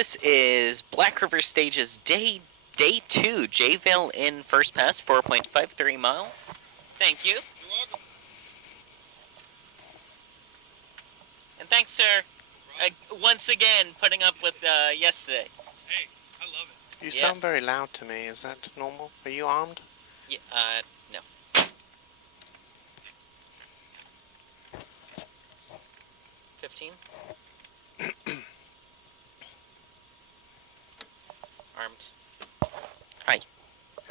This is Black River Stages Day 2. Jayville in first pass, 4.53 miles. Thank you. You're welcome. And thanks, sir, once again, putting up with yesterday. Hey, I love it. You sound very loud to me. Is that normal? Are you armed? Yeah, no. 15. Armed. Hi.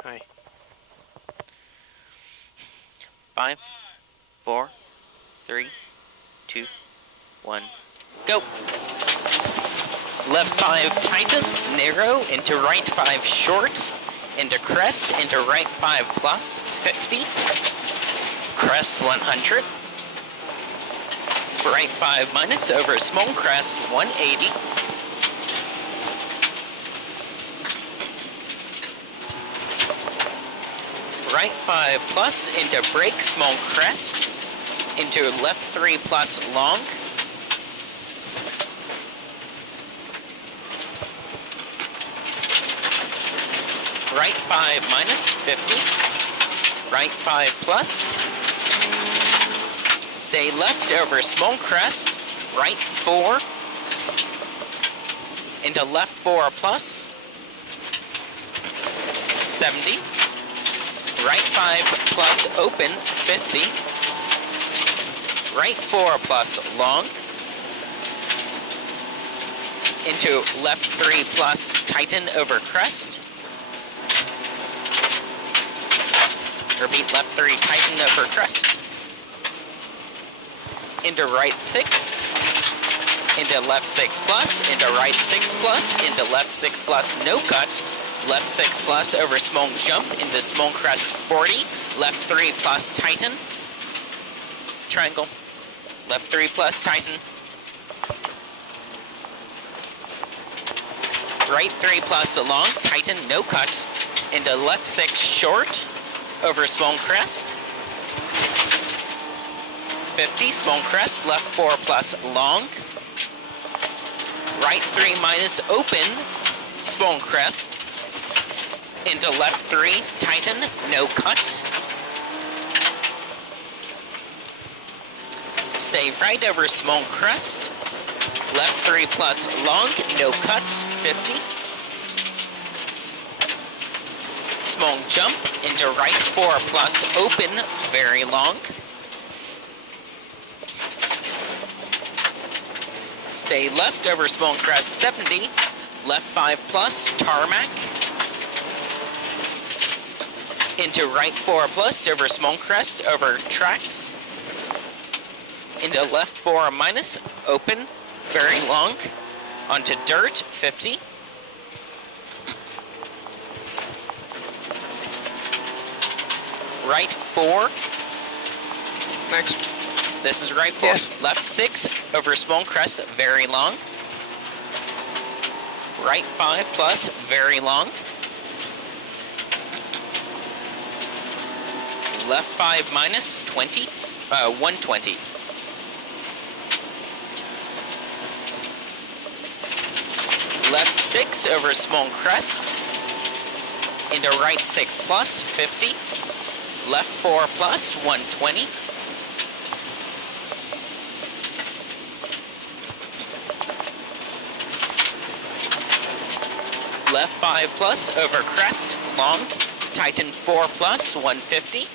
Hi. 5, 4, 3, 2, 1, go! Left 5 tightens, narrow, into right 5 short, into crest, into right 5 plus, 50, crest 100, right 5 minus, over small crest 180, right 5 plus, into brake, small crest, into left 3 plus long, right 5 minus, 50, right 5 plus, stay left over small crest, right 4, into left 4 plus, 70, right 5 plus open, 50, right 4 plus long, into left 3 plus tighten over crest, repeat left 3 tighten over crest, into right 6, into left 6 plus, into right 6 plus, into left 6 plus no cut, left 6 plus over small jump, into small crest 40, left 3 plus tighten, triangle, left 3 plus tighten, right 3 plus along, tighten, no cut, into left 6 short, over small crest, 50, small crest, left 4 plus long, right 3 minus open, small crest, into left 3, tighten, no cut, stay right over small crest, left 3 plus long, no cut, 50, small jump, into right 4 plus open, very long, stay left over small crest 70, left 5 plus, tarmac, into right 4 plus, over small crest, over tracks, into left 4 minus, open, very long, onto dirt, 50, right 4, Next. this is right 4, Yes. left 6, over small crest, very long, right 5 plus, very long, left 5 minus, 20, 120, left 6 over small crest, into right 6 plus, 50, left 4 plus, 120, left 5 plus, over crest, long, tighten 4 plus, 150,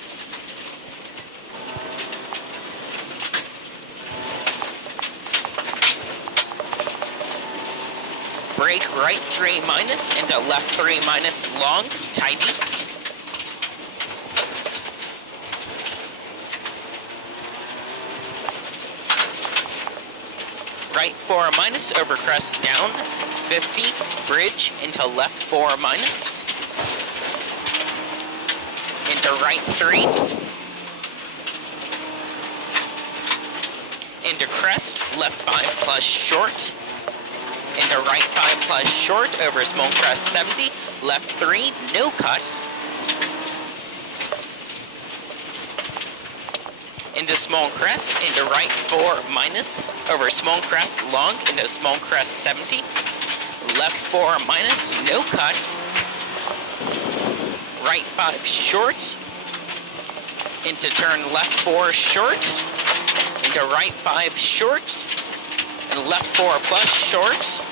brake right 3 minus, into left 3 minus, long, tidy, right 4 minus, over crest down, 50, bridge, into left 4 minus, into right 3, into crest, left 5 plus short, into right 5 plus short, over small crest 70, left 3, no cut, into small crest, into right 4 minus, over small crest long, into small crest 70, left 4 minus, no cut. Right 5 short. Into turn left 4 short. Into right 5 short. And left 4 plus short.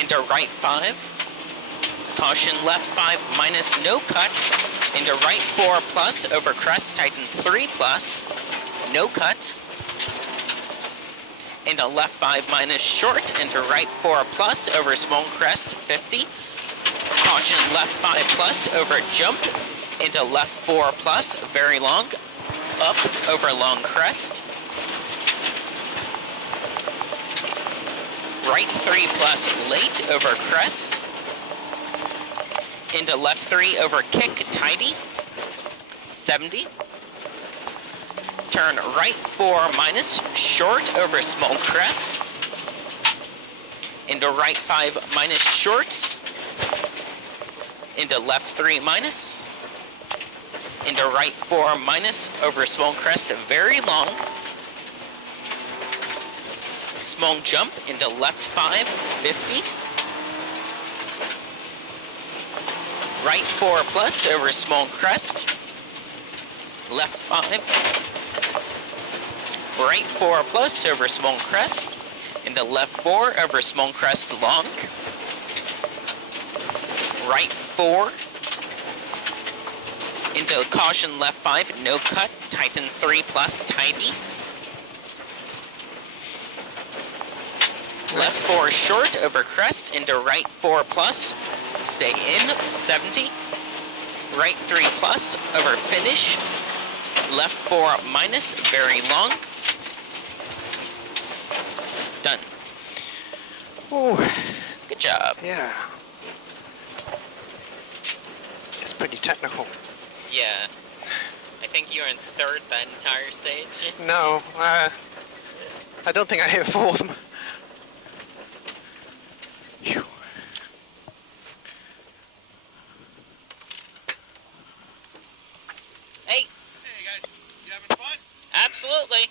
Into right 5. Caution left 5 minus, no cut. Into right 4 plus over crest, tighten 3 plus. No cut. Into left 5 minus short, into right 4 plus over small crest 50. Caution left 5 plus over jump, into left 4 plus, very long, up over long crest. Right 3 plus late over crest. Into left 3 over kick tidy, 70. Turn right 4 minus, short over small crest. Into right 5 minus short. Into left 3 minus. Into right 4 minus over small crest, very long. Small jump into left 5, 50. Right 4 plus over small crest. Left 5. Right 4 plus over small crest. Into left 4 over small crest long. Right 4. Into caution left 5, no cut. Tighten 3 plus tidy. Left 4 short over crest into right 4 plus. Stay in, 70. Right 3 plus over finish. Left 4 minus, very long. Done. Ooh, Good job. yeah. It's pretty technical. Yeah. I think you were in third that entire stage. No, I don't think I hit fourth. Phew. Hey, Hey guys, you having fun? absolutely.